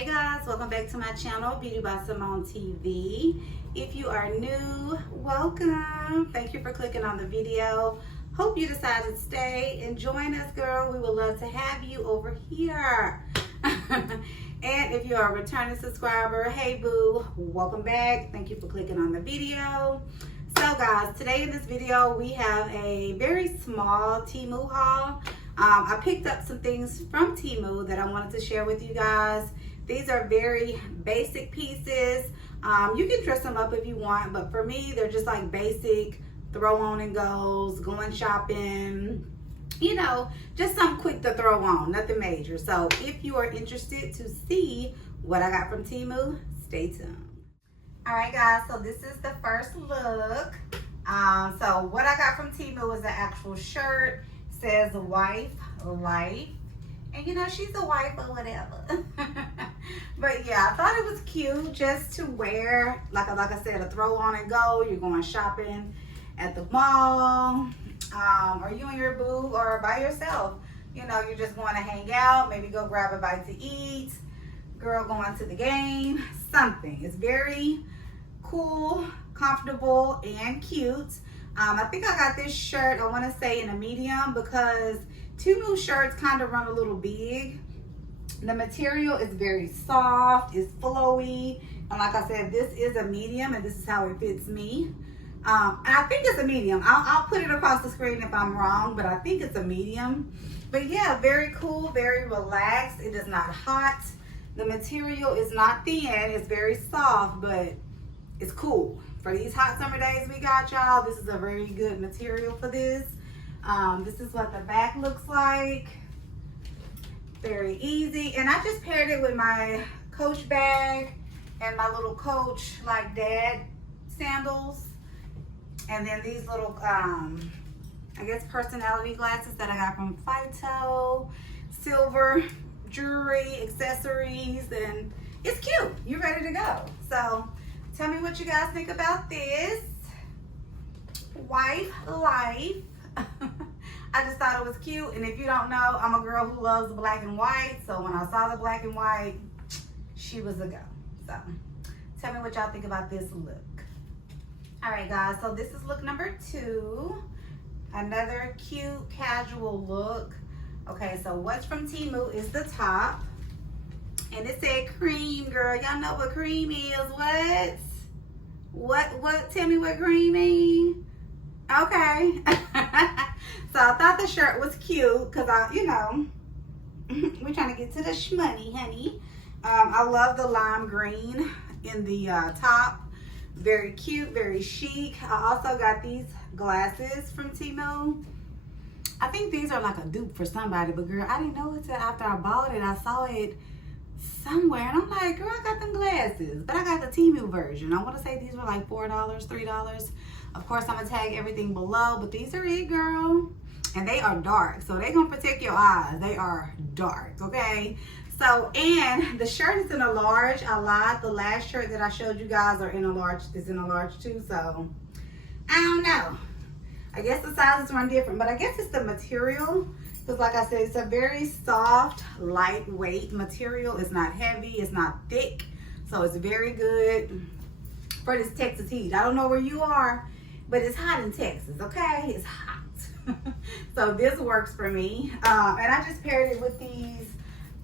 Hey guys, welcome back to my channel, Beauty by Simone TV. If you are new, welcome. Thank you for clicking on the video. Hope you decided to stay and join us, girl. We would love to have you over here. And if you're a returning subscriber, hey boo, welcome back. Thank you for clicking on the video. So guys, today in this video, we have a very small Temu haul. I picked up some things from Temu that I wanted to share with you guys. These are very basic pieces. You can dress them up if you want, but for me, they're just like basic throw on and goes, going shopping, you know, just something quick to throw on, nothing major. So if you are interested to see what I got from Temu, stay tuned. All right, guys, so this is the first look. So what I got from Temu is the actual shirt. It says wife life. And you know, she's a wife or whatever. But yeah, I thought it was cute just to wear, like I said, a throw on and go. You're going shopping at the mall, or you and your boo, or by yourself. You know, you're just going to hang out, maybe go grab a bite to eat, girl going to the game, something. It's very cool, comfortable, and cute. I think I got this shirt, I want to say in a medium, because Temu shirts kind of run a little big. The material is very soft, it's flowy, and like I said, this is a medium, and this is how it fits me. I think it's a medium. I'll put it across the screen if I'm wrong, but I think it's a medium. But yeah, very cool, very relaxed. It is not hot. The material is not thin, it's very soft, but it's cool. For these hot summer days we got, y'all, this is a very good material for this. This is what the back looks like. Very easy. And I just paired it with my Coach bag and my little Coach like dad sandals. And then these little, I guess personality glasses that I got from Phyto. Silver jewelry, accessories, and it's cute. You're ready to go. So tell me what you guys think about this. Wife life. I just thought it was cute, and if you don't know, I'm a girl who loves black and white, so when I saw the black and white, she was a go. So tell me what y'all think about this look. All right guys, so this is look number 2. Another cute casual look. Okay, so what's from Temu is the top, and it said cream, girl. Y'all know what cream is. What tell me what cream means. Okay. So I thought the shirt was cute because you know, we're trying to get to the shmoney, honey. I love the lime green in the top. Very cute, very chic. I also got these glasses from Temu. I think these are like a dupe for somebody, but girl, I didn't know it till after I bought it. I saw it somewhere and I'm like, girl, I got them glasses, but I got the Temu version. I want to say these were like $4, $3. Of course, I'm gonna tag everything below, but these are it, girl. And they are dark, so they're gonna protect your eyes. They are dark, okay? So, and the shirt is in a large. I lied. The last shirt that I showed you guys are in a large. It's in a large too, so I don't know. I guess the sizes run different, but I guess it's the material. Because like I said, it's a very soft, lightweight material. It's not heavy, it's not thick. So it's very good for this Texas heat. I don't know where you are, but it's hot in Texas, okay? It's hot. So this works for me. And I just paired it with these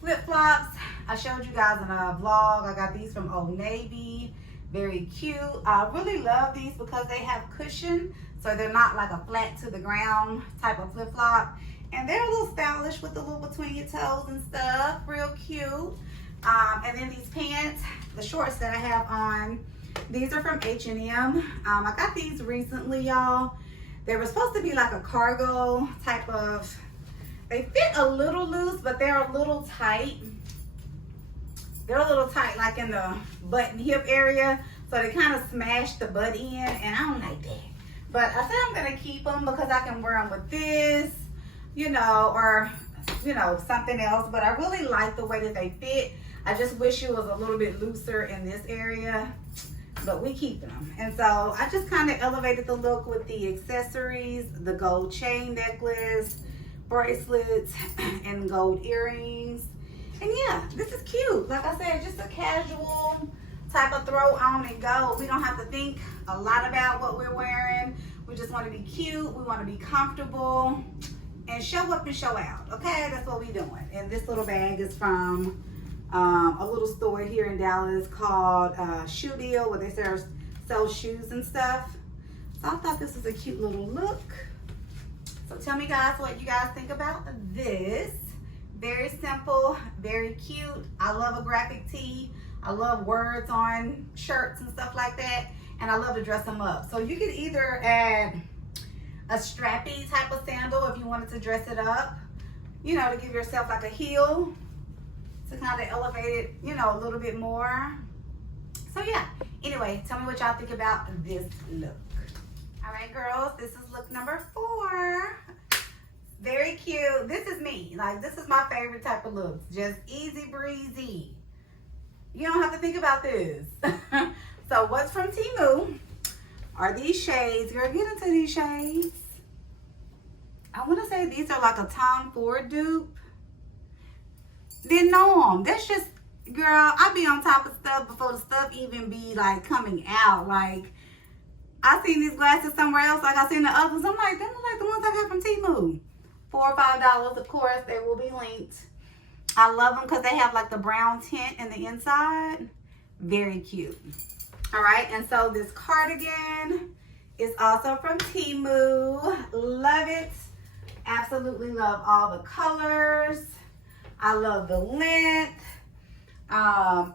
flip-flops. I showed you guys in a vlog. I got these from Old Navy. Very cute. I really love these because they have cushion. So they're not like a flat to the ground type of flip-flop. And they're a little stylish with the little between your toes and stuff. Real cute. And then these pants, the shorts that I have on, these are from H&M. I got these recently, y'all. They were supposed to be like a cargo type of, they fit a little loose, but they're a little tight. They're a little tight, like in the butt and hip area. So they kind of smash the butt in, and I don't like that. But I said I'm gonna keep them because I can wear them with this, you know, or, you know, something else. But I really like the way that they fit. I just wish it was a little bit looser in this area, but we keep them. And so I just kind of elevated the look with the accessories, the gold chain necklace, bracelets, and gold earrings. And yeah, this is cute. Like I said, just a casual type of throw on and go. We don't have to think a lot about what we're wearing. We just want to be cute. We want to be comfortable and show up and show out. Okay, that's what we're doing. And this little bag is from a little store here in Dallas called Shoe Deal, where they sell shoes and stuff. So I thought this was a cute little look. So tell me guys what you guys think about this. Very simple, very cute. I love a graphic tee. I love words on shirts and stuff like that. And I love to dress them up. So you could either add a strappy type of sandal if you wanted to dress it up, you know, to give yourself like a heel to kind of elevate it, you know, a little bit more. So yeah, anyway, tell me what y'all think about this look. All right, girls, this is look number 4. Very cute. This is me. Like, this is my favorite type of looks. Just easy breezy. You don't have to think about this. So what's from Temu are these shades. Girl, get into these shades. I want to say these are like a Tom Ford dupe. Didn't know them. That's just, girl, I be on top of stuff before the stuff even be like coming out. Like, I seen these glasses somewhere else, like I seen the others. I'm like, them look like the ones I got from Temu. $4 or $5, of course. They will be linked. I love them because they have like the brown tint in the inside. Very cute. All right, and so this cardigan is also from Temu. Love it. Absolutely love all the colors. I love the length.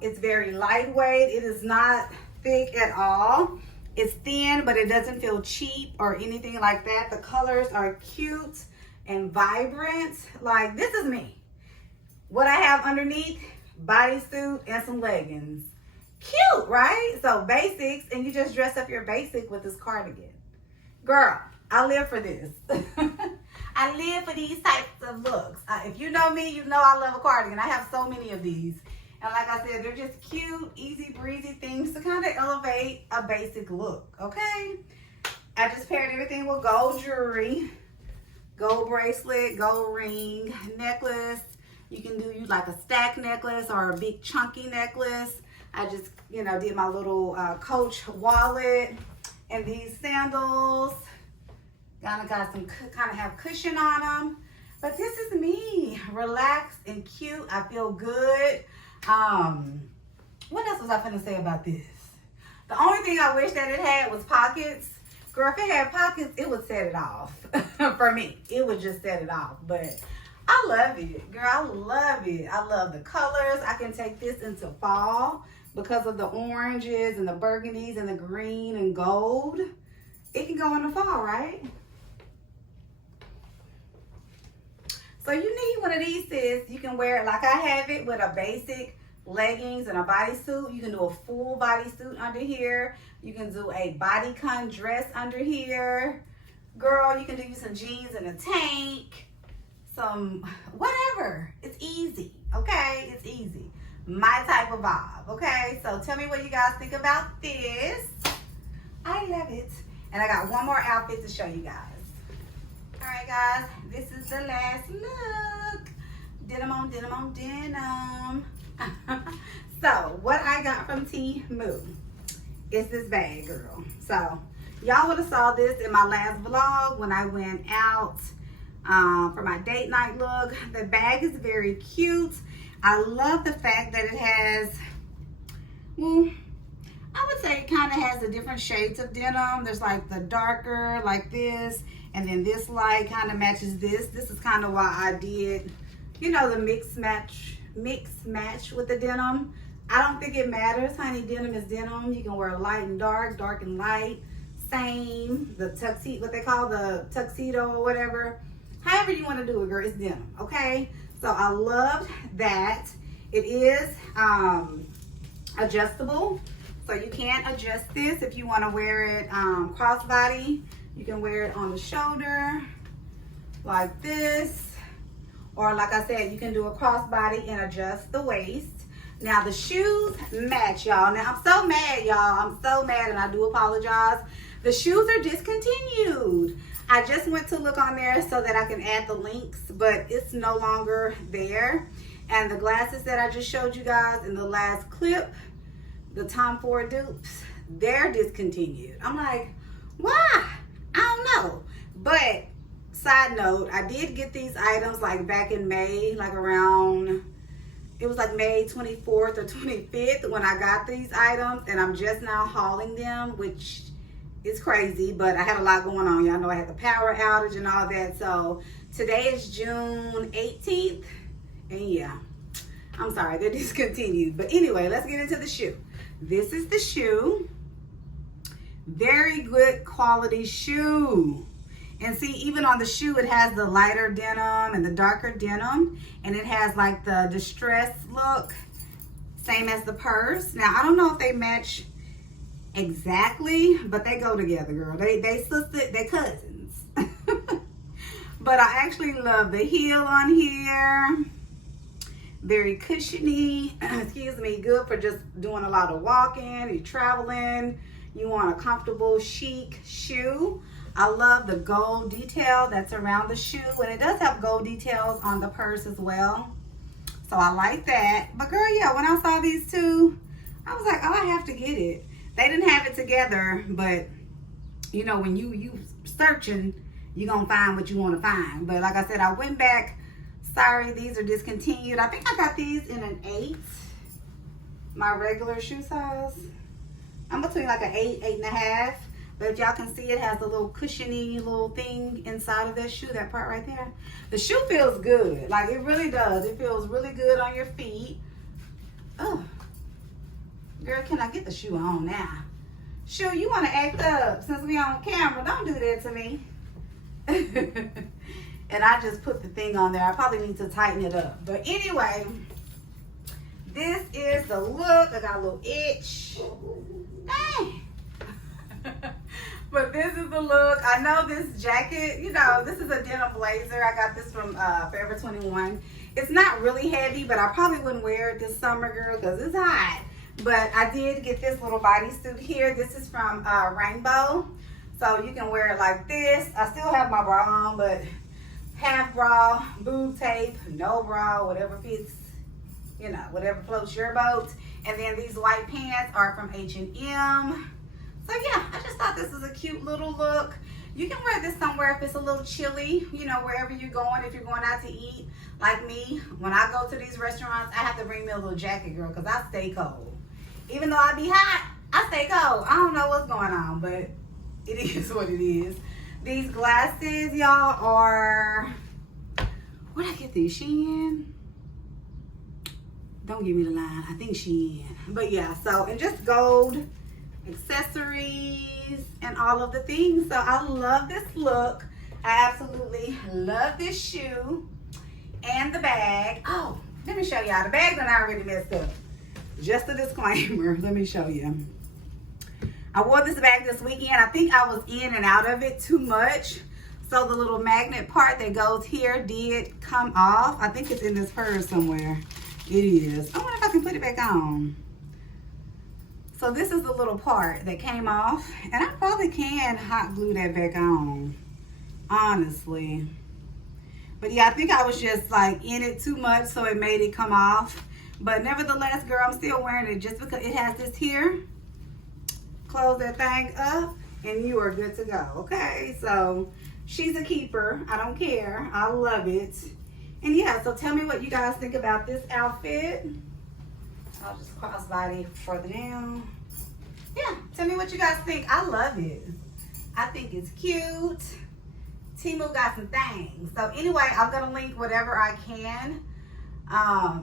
It's very lightweight. It is not thick at all. It's thin, but it doesn't feel cheap or anything like that. The colors are cute and vibrant. Like, this is me. What I have underneath, bodysuit and some leggings. Cute, right? So basics, and you just dress up your basic with this cardigan. Girl, I live for this. I live for these types of looks. If you know me, you know I love a cardigan. I have so many of these. And like I said, they're just cute, easy breezy things to kind of elevate a basic look, okay? I just paired everything with gold jewelry, gold bracelet, gold ring, necklace. You can do like a stack necklace or a big chunky necklace. I just, you know, did my little Coach wallet and these sandals. Kind of got some, kind of have cushion on them. But this is me, relaxed and cute. I feel good. What else was I finna say about this? The only thing I wish that it had was pockets. Girl, if it had pockets, it would set it off. For me, it would just set it off. But I love it. Girl, I love it. I love the colors. I can take this into fall because of the oranges and the burgundies and the green and gold. It can go in the fall, right? So you need one of these, sis. You can wear it like I have it with a basic leggings and a bodysuit. You can do a full bodysuit under here. You can do a bodycon dress under here. Girl, you can do some jeans and a tank. Some whatever. It's easy, okay? It's easy. My type of vibe, okay? So tell me what you guys think about this. I love it. And I got one more outfit to show you guys. All right, guys, this is the last look. Denim on denim on denim. So what I got from Temu is this bag, girl. So y'all would have saw this in my last vlog when I went out for my date night look. The bag is very cute. I love the fact that it has, well, I would say it kind of has the different shades of denim. There's like the darker like this, and then this light kind of matches this. This is kind of why I did, you know, the mix match with the denim. I don't think it matters, honey. Denim is denim. You can wear light and dark, dark and light. Same, the tuxedo, what they call the tuxedo or whatever. However you want to do it, girl, it's denim, okay? So I loved that. It is adjustable. So you can adjust this if you want to wear it crossbody. You can wear it on the shoulder like this. Or like I said, you can do a crossbody and adjust the waist. Now the shoes match, y'all. Now I'm so mad, y'all. I'm so mad, and I do apologize. The shoes are discontinued. I just went to look on there so that I can add the links, but it's no longer there. And the glasses that I just showed you guys in the last clip, the Tom Ford dupes, they're discontinued. I'm like, why? I don't know. But side note, I did get these items like back in May, like around, it was like May 24th or 25th when I got these items, and I'm just now hauling them, which is crazy, but I had a lot going on. Y'all know I had the power outage and all that. So today is June 18th, and yeah, I'm sorry, they're discontinued. But anyway, let's get into the shoe. This is the shoe. Very good quality shoe. And see, even on the shoe, it has the lighter denim and the darker denim, and it has like the distressed look, same as the purse. Now, I don't know if they match exactly, but they go together, girl. They cousins. But I actually love the heel on here. Very cushiony, excuse me, good for just doing a lot of walking, you're traveling, you want a comfortable, chic shoe. I love the gold detail that's around the shoe, and it does have gold details on the purse as well. So I like that. But girl, yeah, when I saw these two, I was like, oh, I have to get it. They didn't have it together, but you know, when you searching, you're gonna find what you want to find. But like I said, I went back. Sorry, these are discontinued. I think I got these in an 8, my regular shoe size. I'm between like an 8, 8.5. But if y'all can see, it has the little cushiony little thing inside of that shoe, that part right there. The shoe feels good. Like, it really does. It feels really good on your feet. Oh, girl, can I get the shoe on now? Shoe, you want to act up since we on camera. Don't do that to me. And I just put the thing on there. I probably need to tighten it up. But anyway, this is the look. I got a little itch. Dang. But this is the look. I know this jacket, you know, this is a denim blazer. I got this from Forever 21. It's not really heavy, but I probably wouldn't wear it this summer, girl, because it's hot. But I did get this little bodysuit here. This is from Rainbow. So you can wear it like this. I still have my bra on, but half bra, boob tape, no bra, whatever fits, you know, whatever floats your boat. And then these white pants are from H&M. So yeah, I just thought this was a cute little look. You can wear this somewhere if it's a little chilly, you know, wherever you're going, if you're going out to eat. Like me, when I go to these restaurants, I have to bring me a little jacket, girl, because I stay cold. Even though I be hot, I stay cold. I don't know what's going on, but it is what it is. These glasses, y'all, are, where'd I get these? Shein? Don't give me the line. I think Shein. But yeah, so, and just gold accessories and all of the things. So I love this look. I absolutely love this shoe and the bag. Oh, let me show y'all. The bag that I already messed up. Just a disclaimer. Let me show you. I wore this bag this weekend. I think I was in and out of it too much. So the little magnet part that goes here did come off. I think it's in this purse somewhere. It is. I wonder if I can put it back on. So this is the little part that came off, and I probably can hot glue that back on, honestly. But yeah, I think I was just like in it too much, so it made it come off. But nevertheless, girl, I'm still wearing it just because it has this here. Close that thing up, and you are good to go, okay? So she's a keeper. I don't care. I love it. And yeah, so tell me what you guys think about this outfit. I'll just crossbody further down. Yeah, tell me what you guys think. I love it. I think it's cute. Temu got some things. So anyway, I'm gonna link whatever I can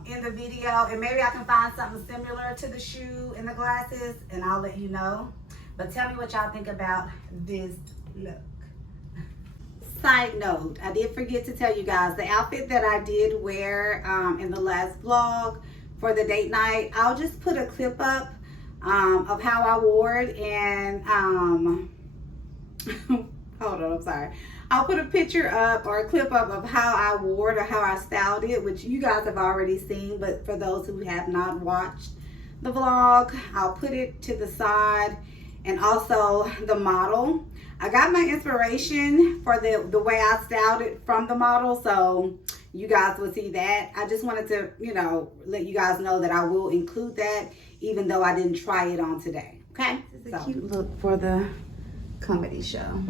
in the video, and maybe I can find something similar to the shoe and the glasses, and I'll let you know. But tell me what y'all think about this look. Side note, I did forget to tell you guys, the outfit that I did wear in the last vlog for the date night, I'll just put a clip up of how I wore it, and hold on, I'm sorry. I'll put a picture up or a clip up of how I wore it or how I styled it, which you guys have already seen, but for those who have not watched the vlog, I'll put it to the side, and also the model. I got my inspiration for the way I styled it from the model, so you guys will see that. I just wanted to, you know, let you guys know that I will include that, even though I didn't try it on today. Okay? This is a cute look for the comedy show.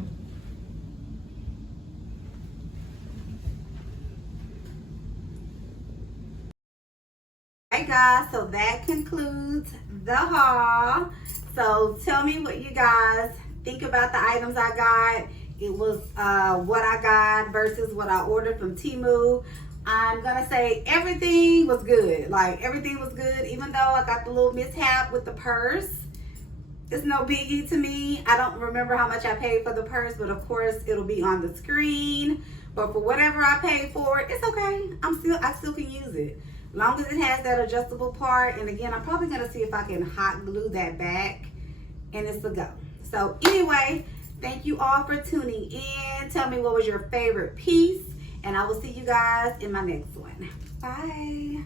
Alright guys, so that concludes the haul. So tell me what you guys think about the items I got. It was what I got versus what I ordered from Temu. I'm gonna say everything was good. Like, everything was good, even though I got the little mishap with the purse. It's no biggie to me. I don't remember how much I paid for the purse, but of course it'll be on the screen. But for whatever I paid for it, it's okay. I still can use it. As long as it has that adjustable part. And again, I'm probably gonna see if I can hot glue that back, and it's a go. So anyway, thank you all for tuning in. Tell me what was your favorite piece, and I will see you guys in my next one. Bye.